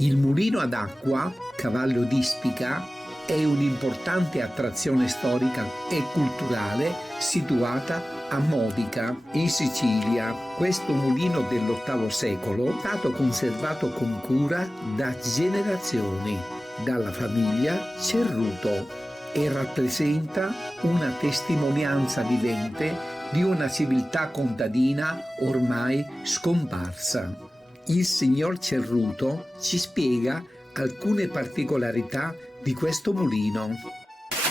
Il mulino ad acqua, Cavallo d'Ispica, è un'importante attrazione storica e culturale situata a Modica, in Sicilia. Questo mulino dell'VIII secolo è stato conservato con cura da generazioni dalla famiglia Cerruto e rappresenta una testimonianza vivente di una civiltà contadina ormai scomparsa. Il signor Cerruto ci spiega alcune particolarità di questo mulino.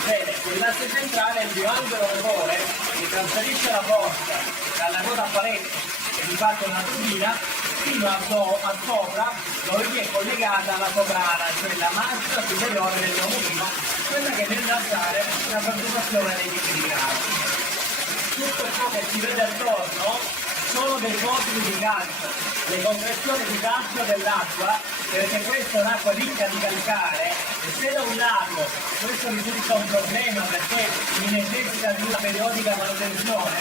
Bene, sull'asse centrale il bioangolo motore che trasferisce la forza dalla coda a palette che di fatto è una turbina fino a sopra dove vi è collegata la soprana, cioè la massa superiore del mio mulino, quella che deve alzare la perturbazione dei tipi di grano. Tutto ciò che si vede attorno sono dei fotili di calcio, le compressioni di calcio dell'acqua, perché questa è un'acqua ricca di calcare e se da un lato questo risulta un problema perché mi necessita di una periodica manutenzione,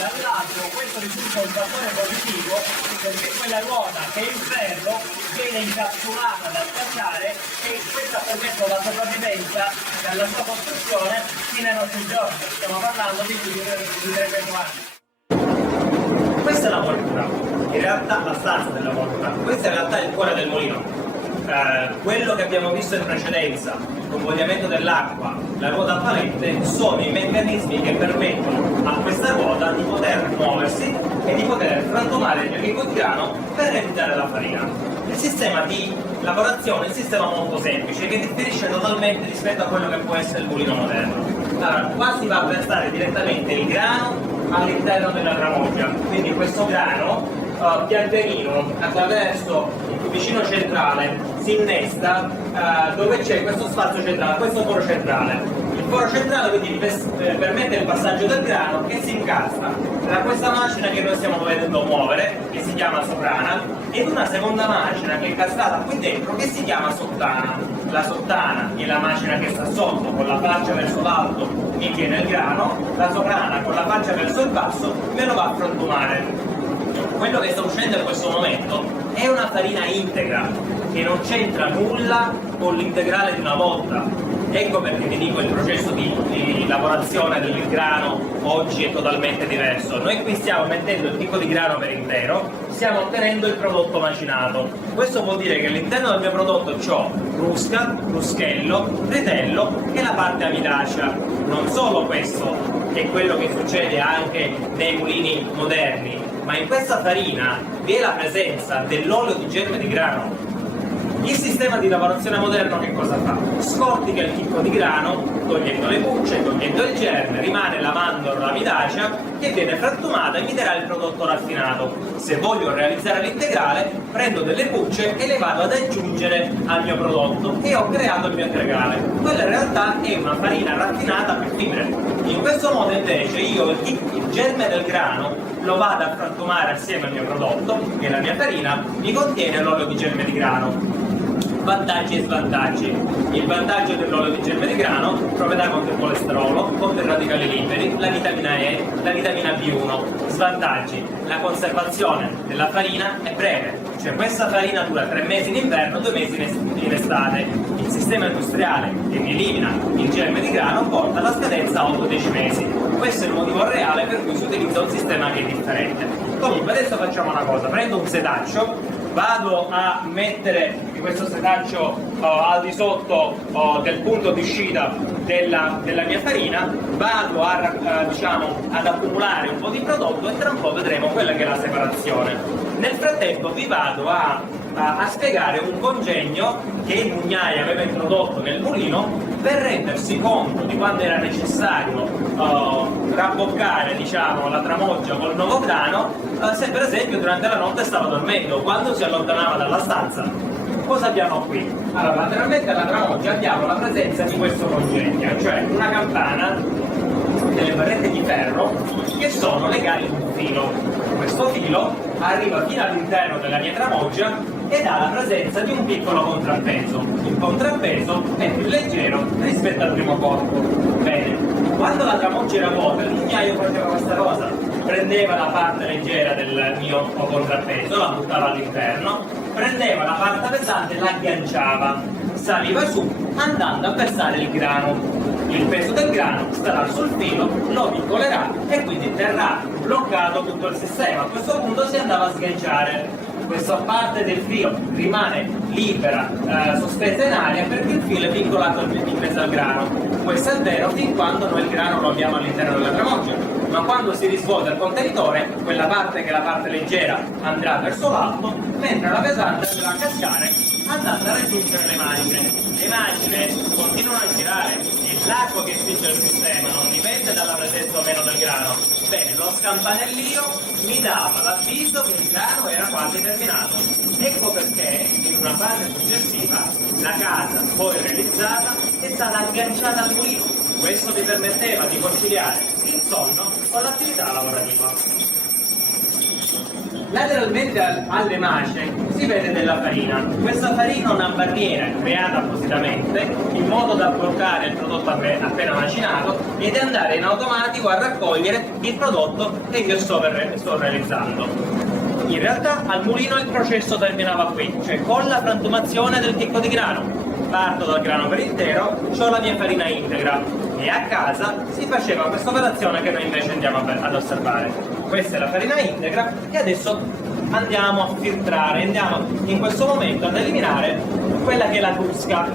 dall'altro questo risulta un fattore positivo perché quella ruota che è in ferro viene incapsulata dal calcare e questo ha permesso la sopravvivenza dalla sua costruzione fino ai nostri giorni. Stiamo parlando di 300 anni. Questa è la voltura, in realtà la stanza della voltura, questo in realtà è il cuore del mulino. Quello che abbiamo visto in precedenza, l'convogliamento dell'acqua, la ruota a palette, sono i meccanismi che permettono a questa ruota di poter muoversi e di poter frantumare il chicco di grano per realizzare la farina. Il sistema di lavorazione è un sistema molto semplice che differisce totalmente rispetto a quello che può essere il mulino moderno. Allora, qua si va a versare direttamente il grano all'interno della gramoggia, quindi questo grano pian pianino attraverso il tubicino centrale si innesta dove c'è questo spazio centrale, questo foro centrale. Il foro centrale quindi permette il passaggio del grano che si incastra tra questa macchina che noi stiamo dovendo muovere, che si chiama soprana, ed una seconda macchina che è incastrata qui dentro che si chiama sottana. La sottana è la macchina che sta sotto con la faccia verso l'alto mi tiene il grano, la soprana con la faccia verso il basso me lo va a frantumare. Quello che sta uscendo in questo momento è una farina integra che non c'entra nulla con l'integrale di una volta. Ecco perché vi dico il processo di lavorazione del grano oggi è totalmente diverso. Noi qui stiamo mettendo il chicco di grano per intero, stiamo ottenendo il prodotto macinato. Questo vuol dire che all'interno del mio prodotto ho rusca, ruschello, ritello e la parte amidacea. Non solo questo, che è quello che succede anche nei mulini moderni, ma in questa farina vi è la presenza dell'olio di germe di grano. Il sistema di lavorazione moderno che cosa fa? Scortica il chicco di grano, togliendo le bucce, togliendo il germe, rimane la mandorla amidacea che viene frantumata e mi darà il prodotto raffinato. Se voglio realizzare l'integrale, prendo delle bucce e le vado ad aggiungere al mio prodotto e ho creato il mio integrale. Quella in realtà è una farina raffinata per fibre. In questo modo invece io il germe del grano lo vado a frantumare assieme al mio prodotto e la mia farina mi contiene l'olio di germe di grano. Vantaggi e svantaggi. Il vantaggio dell'olio di germe di grano proprietà contro il colesterolo, contro i radicali liberi, la vitamina E, la vitamina B1. Svantaggi. La conservazione della farina è breve, cioè questa farina dura 3 mesi in inverno, 2 mesi in estate. Il sistema industriale che mi elimina il germe di grano porta la scadenza a 8-10 mesi. Questo è il motivo reale per cui si utilizza un sistema che è differente. Comunque adesso facciamo una cosa, prendo un setaccio vado a mettere questo setaccio al di sotto del punto di uscita della mia farina, vado ad accumulare un po' di prodotto e tra un po' vedremo quella che è la separazione. Nel frattempo vi vado a spiegare un congegno che il mugnaio aveva introdotto nel mulino per rendersi conto di quando era necessario rabboccare la tramoggia col nuovo grano, se per esempio durante la notte stava dormendo, quando si allontanava dalla stanza. Cosa abbiamo qui? Allora, lateralmente alla tramoggia abbiamo la presenza di questo congegno, cioè una campana, delle barrette di ferro che sono legate in un filo. Questo filo arriva fino all'interno della mia tramoggia ed ha la presenza di un piccolo contrappeso. Il contrappeso è più leggero rispetto al primo corpo. Bene, quando la tramoggia era vuota, il mugnaio faceva questa cosa: prendeva la parte leggera del mio contrappeso, la buttava all'interno, prendeva la parte pesante e la agganciava, saliva su andando a versare il grano. Il peso del grano starà sul filo, lo vincolerà e quindi terrà bloccato tutto il sistema. A questo punto si andava a sganciare. Questa parte del filo rimane libera, sospesa in aria, perché il filo è vincolato in mezzo al grano. Questo è vero fin quando noi il grano lo abbiamo all'interno della tramoggia, ma quando si risvuota il contenitore, quella parte che è la parte leggera andrà verso l'alto, mentre la pesante andrà a cascare andando a raggiungere le macine. Le macine continuano a girare, è l'acqua che spinge il sistema, non dipende dalla presenza o meno del grano. Bene, lo scampanellio mi dava l'avviso che il grano era quasi terminato. Ecco perché in una fase successiva la casa poi realizzata è stata agganciata al mulino. Questo mi permetteva di conciliare il sonno con l'attività lavorativa. Lateralmente alle macine si vede della farina. Questa farina è una barriera creata appositamente in modo da bloccare il prodotto appena macinato ed andare in automatico a raccogliere il prodotto che io sto realizzando. In realtà al mulino il processo terminava qui, cioè con la frantumazione del chicco di grano. Parto dal grano per intero, ho la mia farina integra e a casa si faceva questa operazione che noi invece andiamo ad osservare. Questa è la farina integra e adesso andiamo a filtrare, andiamo in questo momento ad eliminare quella che è la crusca,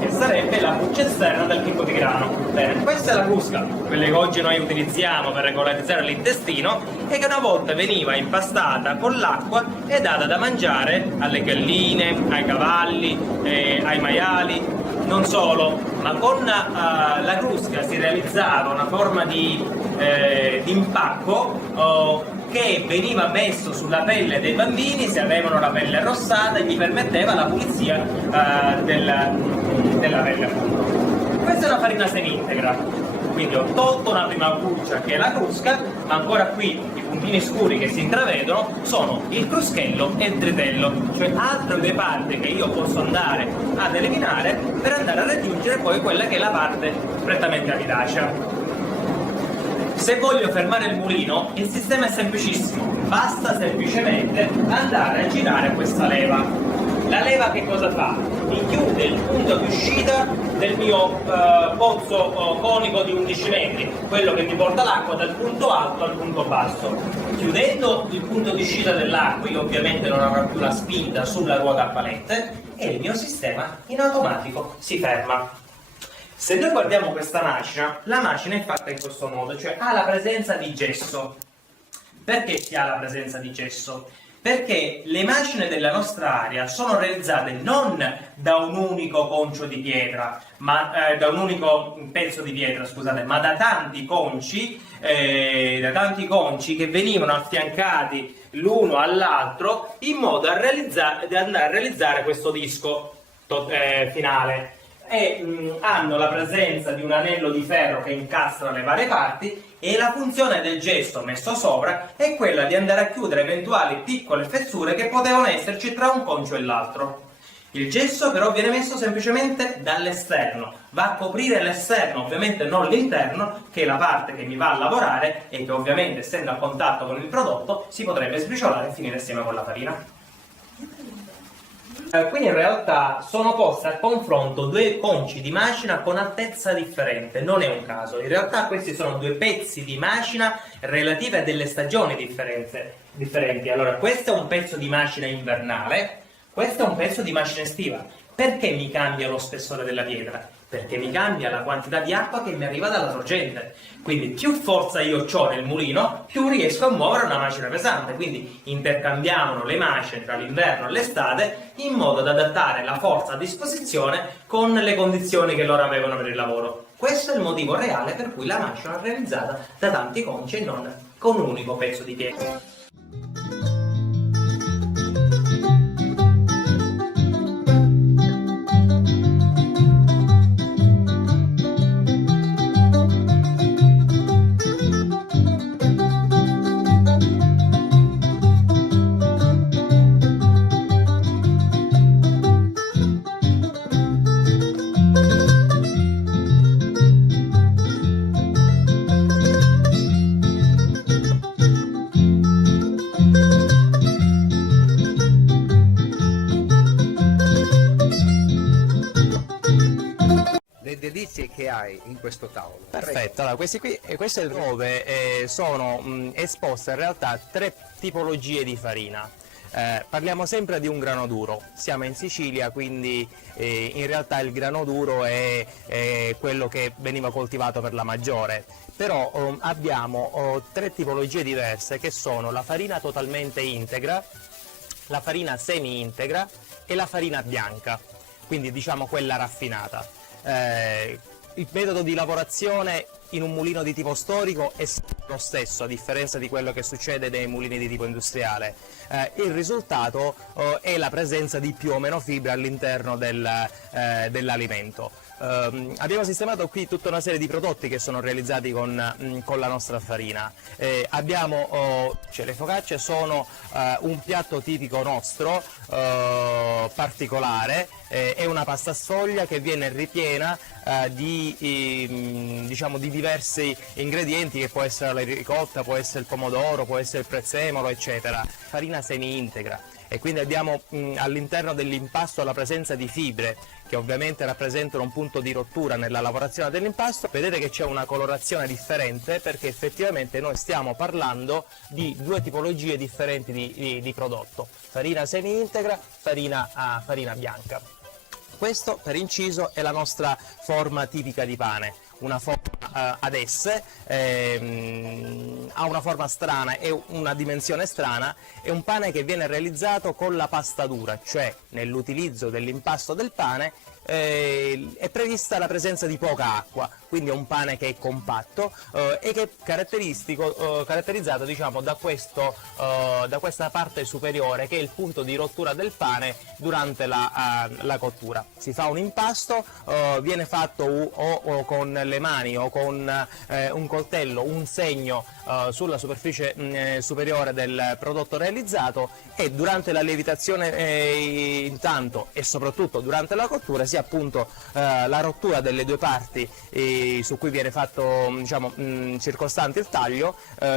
che sarebbe la buccia esterna del chicco di grano. Bene, questa è la crusca, quella che oggi noi utilizziamo per regolarizzare l'intestino e che una volta veniva impastata con l'acqua e data da mangiare alle galline, ai cavalli, ai maiali. Non solo, ma con la crusca si realizzava una forma di impacco che veniva messo sulla pelle dei bambini se avevano la pelle arrossata e gli permetteva la pulizia della pelle, appunto. Questa è una farina semi-integra, quindi ho tolto una prima buccia che è la crusca, ma ancora qui i puntini scuri che si intravedono sono il cruschello e il tritello, cioè altre due parti che io posso andare ad eliminare per andare a raggiungere poi quella che è la parte prettamente amidacea. Se voglio fermare il mulino, il sistema è semplicissimo, basta semplicemente andare a girare questa leva. La leva che cosa fa? Mi chiude il punto di uscita del mio pozzo conico di 11 metri, quello che mi porta l'acqua dal punto alto al punto basso. Chiudendo il punto di uscita dell'acqua, io ovviamente non avrò più la spinta sulla ruota a palette e il mio sistema in automatico si ferma. Se noi guardiamo questa macina, la macina è fatta in questo modo, cioè ha la presenza di gesso. Perché si ha la presenza di gesso? Perché le macine della nostra area sono realizzate non da un unico concio di pietra, da un unico pezzo di pietra, scusate, ma da tanti conci che venivano affiancati l'uno all'altro in modo da andare a realizzare questo disco finale. Hanno la presenza di un anello di ferro che incastra le varie parti e la funzione del gesso messo sopra è quella di andare a chiudere eventuali piccole fessure che potevano esserci tra un concio e l'altro. Il gesso però viene messo semplicemente dall'esterno, va a coprire l'esterno, ovviamente non l'interno, che è la parte che mi va a lavorare e che ovviamente essendo a contatto con il prodotto si potrebbe sbriciolare e finire assieme con la farina. Quindi in realtà sono poste a confronto due conci di macina con altezza differente, non è un caso, in realtà questi sono due pezzi di macina relative a delle stagioni differenti. differenti. Allora, questo è un pezzo di macina invernale, questo è un pezzo di macina estiva. Perché mi cambia lo spessore della pietra? Perché mi cambia la quantità di acqua che mi arriva dalla sorgente. Quindi più forza io ho nel mulino, più riesco a muovere una macina pesante. Quindi intercambiamo le macine tra l'inverno e l'estate in modo da adattare la forza a disposizione con le condizioni che loro avevano per il lavoro. Questo è il motivo reale per cui la macina è realizzata da tanti conci e non con un unico pezzo di pietra. Le delizie che hai in questo tavolo. Perfetto, allora queste dove sono esposte in realtà 3 tipologie di farina. Parliamo sempre di un grano duro, siamo in Sicilia, quindi in realtà il grano duro è quello che veniva coltivato per la maggiore, però abbiamo 3 tipologie diverse che sono la farina totalmente integra, la farina semi-integra e la farina bianca, quindi diciamo quella raffinata. Il metodo di lavorazione in un mulino di tipo storico è lo stesso, a differenza di quello che succede nei mulini di tipo industriale. Il risultato è la presenza di più o meno fibra all'interno dell'alimento. Abbiamo sistemato qui tutta una serie di prodotti che sono realizzati con la nostra farina. Le focacce sono un piatto tipico nostro, particolare, è una pasta sfoglia che viene ripiena di diversi ingredienti, che può essere la ricotta, può essere il pomodoro, può essere il prezzemolo, eccetera. Farina semi-integra, e quindi abbiamo all'interno dell'impasto la presenza di fibre che ovviamente rappresentano un punto di rottura nella lavorazione dell'impasto. Vedete che c'è una colorazione differente perché effettivamente noi stiamo parlando di 2 tipologie differenti di prodotto: farina semi-integra, farina bianca. Questo, per inciso, è la nostra forma tipica di pane, una forma ad S, ha una forma strana e una dimensione strana. È un pane che viene realizzato con la pasta dura, cioè nell'utilizzo dell'impasto del pane è prevista la presenza di poca acqua, quindi è un pane che è compatto e che è caratterizzato, diciamo, da questa parte superiore, che è il punto di rottura del pane durante la cottura. Si fa un impasto, viene fatto o con le mani o con un coltello, un segno sulla superficie superiore del prodotto realizzato, e durante la lievitazione intanto e soprattutto durante la cottura si ha appunto la rottura delle 2 parti su cui viene fatto, diciamo, circostante il taglio,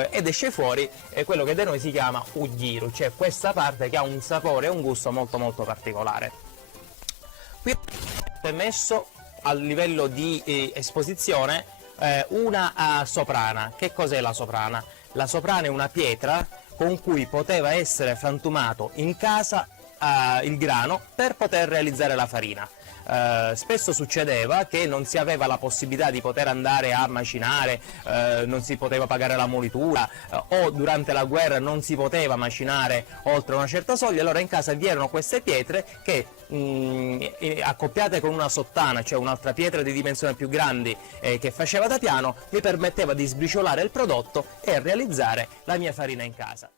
ed esce fuori quello che da noi si chiama ughiro, cioè questa parte che ha un sapore e un gusto molto molto particolare. Qui è messo a livello di esposizione una soprana. Che cos'è la soprana? La soprana è una pietra con cui poteva essere frantumato in casa il grano per poter realizzare la farina. Spesso succedeva che non si aveva la possibilità di poter andare a macinare, non si poteva pagare la molitura, o durante la guerra non si poteva macinare oltre una certa soglia. Allora in casa vi erano queste pietre che accoppiate con una sottana, cioè un'altra pietra di dimensioni più grandi che faceva da piano, mi permetteva di sbriciolare il prodotto e realizzare la mia farina in casa.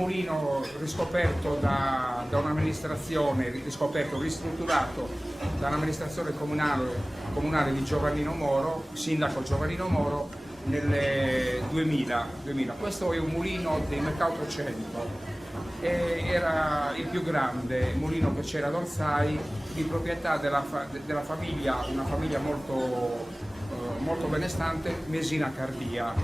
mulino riscoperto da un'amministrazione, ristrutturato da un'amministrazione comunale di Giovannino Moro, sindaco Giovannino Moro, nel 2000. Questo è un mulino di metà 800. Era il più grande mulino che c'era ad Orsai, di proprietà della famiglia, una famiglia molto benestante, Mesina Cardia.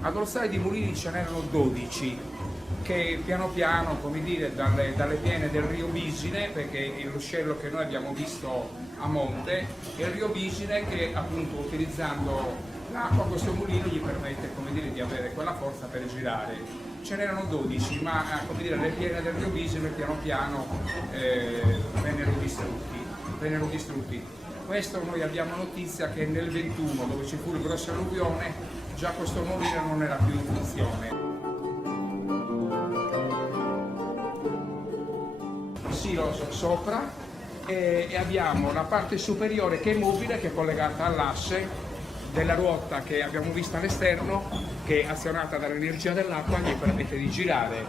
Ad Orsai di mulini ce n'erano 12, che piano piano, come dire, dalle piene del Rio Visine, perché il ruscello che noi abbiamo visto a monte è il Rio Visine, che appunto utilizzando l'acqua questo mulino gli permette, come dire, di avere quella forza per girare. Ce n'erano 12, ma come dire, le piene del Rio Visine piano piano vennero distrutti. Questo noi abbiamo notizia che nel 21, dove ci fu il grosso alluvione, già questo mulino non era più in funzione. Silos sopra e abbiamo la parte superiore che è mobile, che è collegata all'asse della ruota che abbiamo visto all'esterno, che azionata dall'energia dell'acqua gli permette di girare.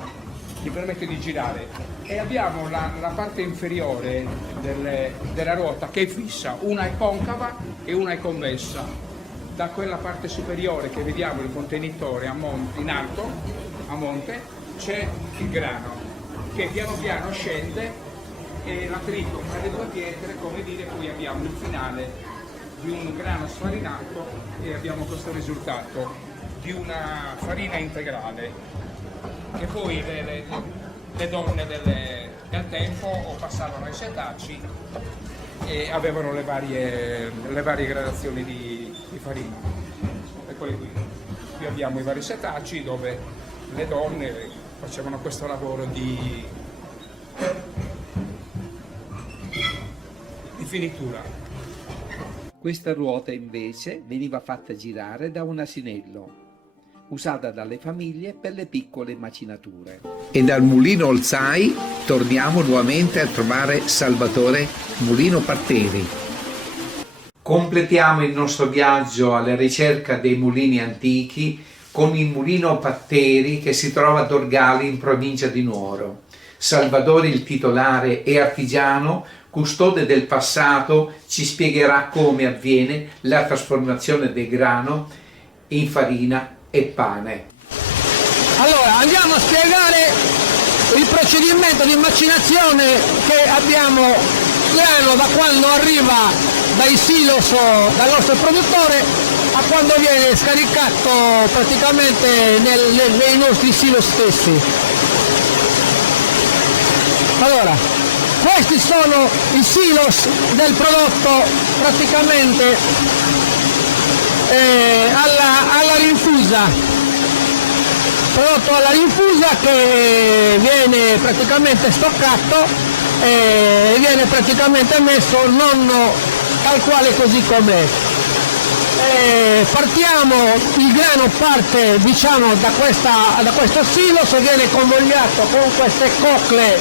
E abbiamo la parte inferiore della ruota che è fissa, una è concava e una è convessa. Da quella parte superiore che vediamo il contenitore in alto, a monte, c'è il grano che piano piano scende e l'attrito tra le due pietre, come dire, qui abbiamo il finale di un grano sfarinato e abbiamo questo risultato di una farina integrale che poi le donne del tempo passavano ai setacci e avevano le varie gradazioni di farina. Eccoli qui abbiamo i vari setacci dove le donne facevano questo lavoro di finitura. Questa ruota invece veniva fatta girare da un asinello, usata dalle famiglie per le piccole macinature. E dal mulino Olzai torniamo nuovamente a trovare Salvatore Mulino Patteri. Completiamo il nostro viaggio alla ricerca dei mulini antichi con il mulino Patteri che si trova a Dorgali in provincia di Nuoro. Salvatore, il titolare e artigiano, custode del passato, ci spiegherà come avviene la trasformazione del grano in farina e pane. Allora, andiamo a spiegare il procedimento di macinazione che abbiamo grano da quando arriva dai silos dal nostro produttore a quando viene scaricato praticamente nei nostri silos stessi. Allora, questi sono i silos del prodotto praticamente alla rinfusa, prodotto alla rinfusa che viene praticamente stoccato e viene praticamente messo non tal quale così com'è. Il grano parte diciamo da questo silos e viene convogliato con queste cocle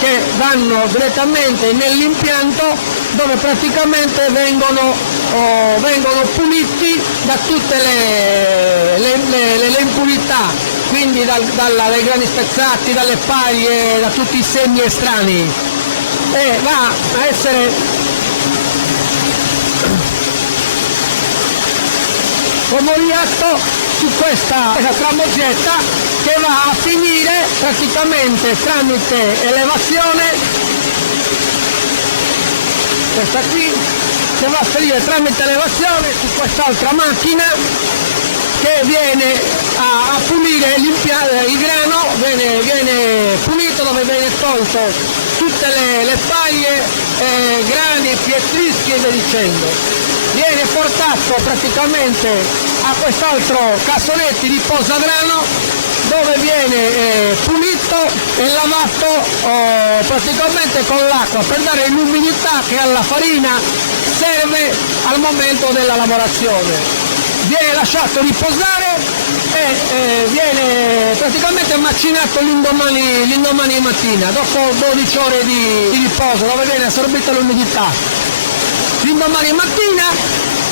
che vanno direttamente nell'impianto dove praticamente vengono puliti da tutte le impurità, quindi dai grani spezzati, dalle paglie, da tutti i semi estranei, e va a essere convogliato su questa tramogetta che va a finire praticamente tramite elevazione, questa qui, che va a finire tramite elevazione su quest'altra macchina che viene a pulire il grano, viene pulito, dove viene tolto tutte le paglie, grani, pietrischi e via dicendo. Viene portato praticamente a quest'altro cassonetti di posagrano dove viene pulito e lavato praticamente con l'acqua per dare l'umidità che alla farina serve al momento della lavorazione. Viene lasciato riposare e viene praticamente macinato l'indomani mattina, dopo 12 ore di riposo, dove viene assorbita l'umidità. L'indomani mattina,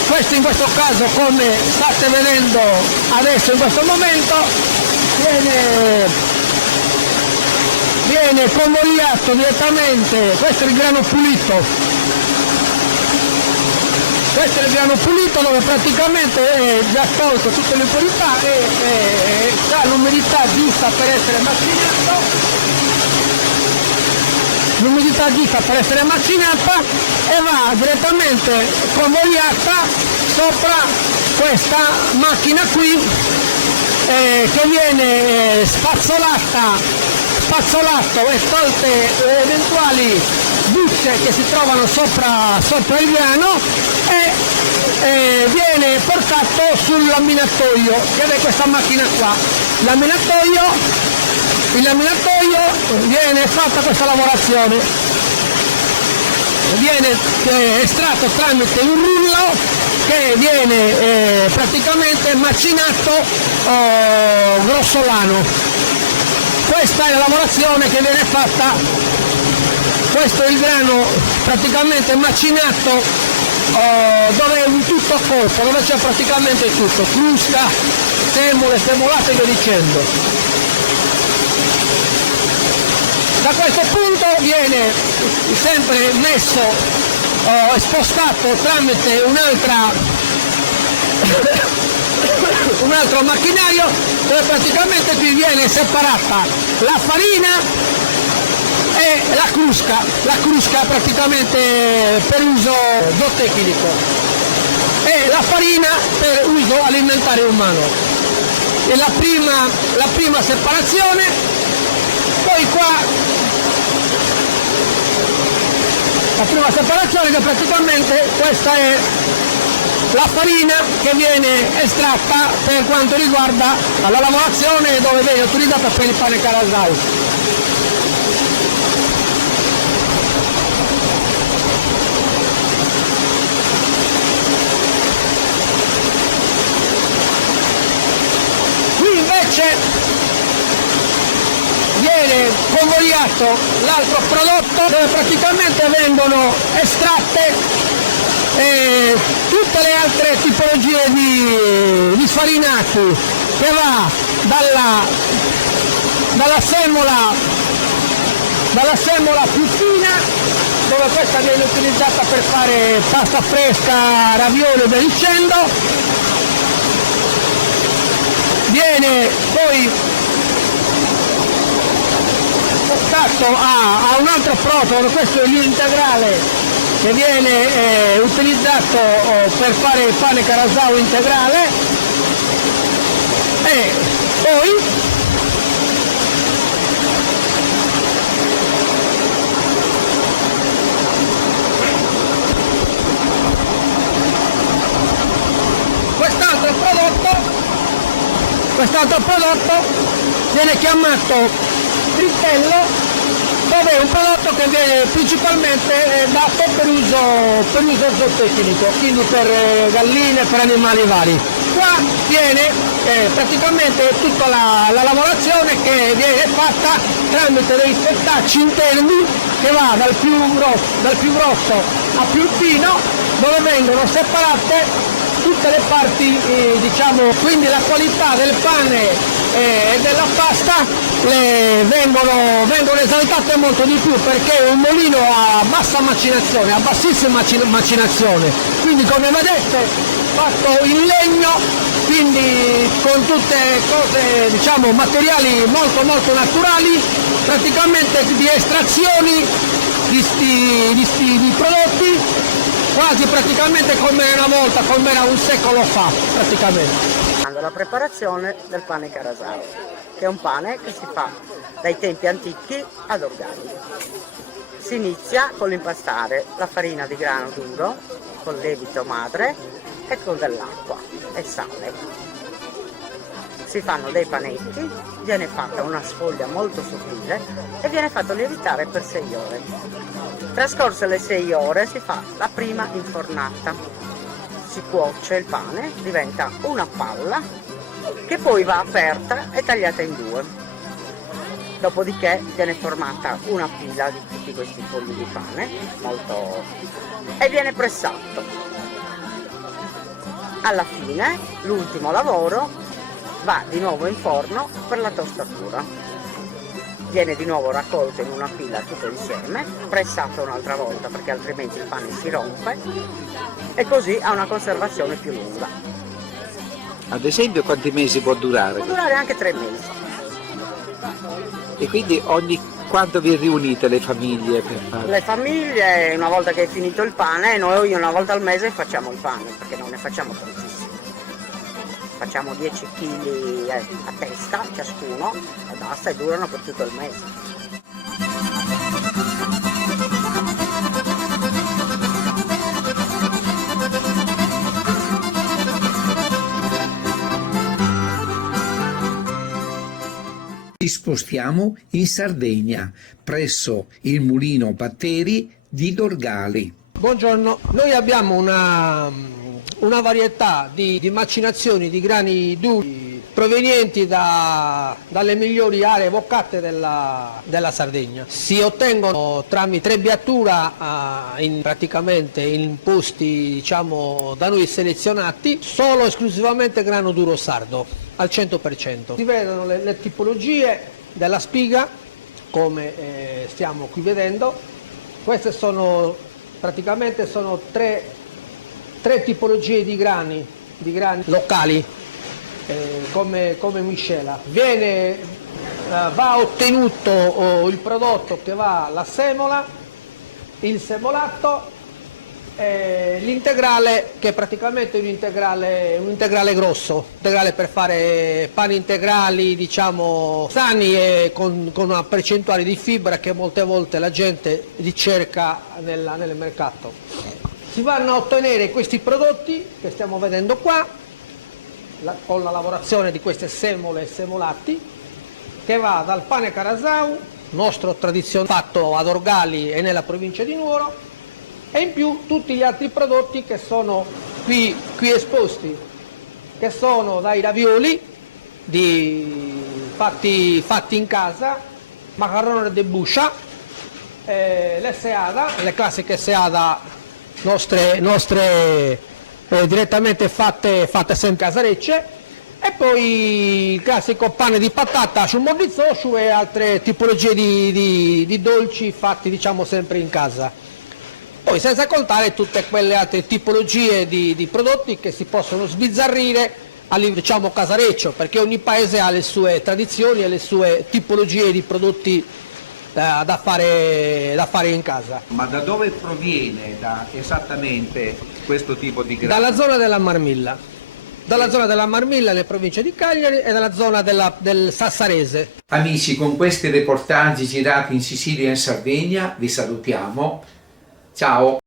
questo in questo caso, come state vedendo adesso in questo momento, viene viene convogliato direttamente, questo è il grano pulito. Questo è il grano pulito dove praticamente è già tolto tutte le impurità e ha l'umidità giusta per essere macinato. L'umidità giusta per essere macinata e va direttamente convogliata sopra questa macchina qui che viene spazzolato e tolte le eventuali bucce che si trovano sopra il grano e viene portato sul laminatoio, che è questa macchina qua. Il laminatoio viene fatta questa lavorazione, viene estratto tramite un rullo che viene praticamente macinato grossolano. Questa è la lavorazione che viene fatta, questo è il grano praticamente macinato dove è un tutto a corpo, dove c'è praticamente tutto, frusta, semole, semolate e via dicendo. Da questo punto viene sempre messo e spostato tramite un altro macchinario dove praticamente qui viene separata la farina e la crusca praticamente per uso zootecnico e la farina per uso alimentare umano. E la prima separazione, poi qua la prima separazione che praticamente questa è la farina che viene estratta per quanto riguarda la lavorazione dove viene utilizzata per il pane Carasau. Qui invece viene convogliato l'altro prodotto dove praticamente vengono estratte tutte le altre tipologie di farinati che va dalla semola più fina, dove questa viene utilizzata per fare pasta fresca, ravioli e via dicendo, viene poi portato a un altro prodotto, questo è l'integrale che viene utilizzato per fare il pane Carasau integrale e poi quest'altro prodotto viene chiamato tritello, dove è un prodotto che viene principalmente dato per uso zootecnico, quindi per galline, per animali vari. Qua viene praticamente tutta la lavorazione che viene fatta tramite dei fettacci interni che va dal più grosso a più fino, dove vengono separate tutte le parti, diciamo, quindi la qualità del pane e della pasta vengono esaltate molto di più, perché è un mulino a bassa macinazione, a bassissima macinazione, quindi come vedete fatto in legno, quindi con tutte cose, diciamo, materiali molto naturali, praticamente di estrazioni di prodotti quasi praticamente come una volta, come era un secolo fa praticamente. La preparazione del pane Carasau, che è un pane che si fa dai tempi antichi ad organico. Si inizia con l'impastare la farina di grano duro con lievito madre e con dell'acqua e sale. Si fanno dei panetti, viene fatta una sfoglia molto sottile e viene fatto lievitare per 6 ore. Trascorse le 6 ore si fa la prima infornata. Si cuoce il pane, diventa una palla che poi va aperta e tagliata in 2. Dopodiché viene formata una pila di tutti questi fogli di pane e viene pressato. Alla fine, l'ultimo lavoro, va di nuovo in forno per la tostatura. viene di nuovo raccolto in una pila tutto insieme, pressato un'altra volta perché altrimenti il pane si rompe e così ha una conservazione più lunga. Ad esempio quanti mesi può durare? Può durare anche 3 mesi. E quindi ogni quanto vi riunite le famiglie per fare? Le famiglie, una volta che è finito il pane, noi una volta al mese facciamo il pane, perché non ne facciamo tantissimo. Facciamo 10 kg a testa ciascuno e basta, e durano per tutto il mese. Ci spostiamo in Sardegna, presso il mulino Batteri di Dorgali. Buongiorno, noi abbiamo una varietà di macinazioni di grani duri provenienti dalle migliori aree boccate della Sardegna. Si ottengono tramite trebbiatura praticamente in posti, diciamo, da noi selezionati, solo esclusivamente grano duro sardo al 100%. Si vedono le tipologie della spiga come stiamo qui vedendo. Queste sono praticamente tre tipologie di grani locali come miscela. Va ottenuto il prodotto che va la semola, il semolato, l'integrale che è praticamente un integrale grosso, integrale per fare pani integrali, diciamo, sani e con una percentuale di fibra che molte volte la gente ricerca nel mercato. Si vanno a ottenere questi prodotti che stiamo vedendo qua, con la lavorazione di queste semole e semolati, che va dal pane Carasau, nostro tradizionale fatto ad Dorgali e nella provincia di Nuoro, e in più tutti gli altri prodotti che sono qui esposti, che sono dai ravioli fatti in casa, macarrone de buscia, le seada, le classiche seada nostre direttamente fatte sempre casarecce, e poi il classico pane di patata sul mordizzoscio e altre tipologie di dolci fatti, diciamo, sempre in casa. Poi senza contare tutte quelle altre tipologie di prodotti che si possono sbizzarrire a livello, diciamo, casareccio, perché ogni paese ha le sue tradizioni e le sue tipologie di prodotti da fare in casa. Ma da dove proviene esattamente questo tipo di grano? Dalla zona della Marmilla. Dalla zona della Marmilla, nelle province di Cagliari, e dalla zona del Sassarese. Amici, con questi reportaggi girati in Sicilia e in Sardegna vi salutiamo. Ciao!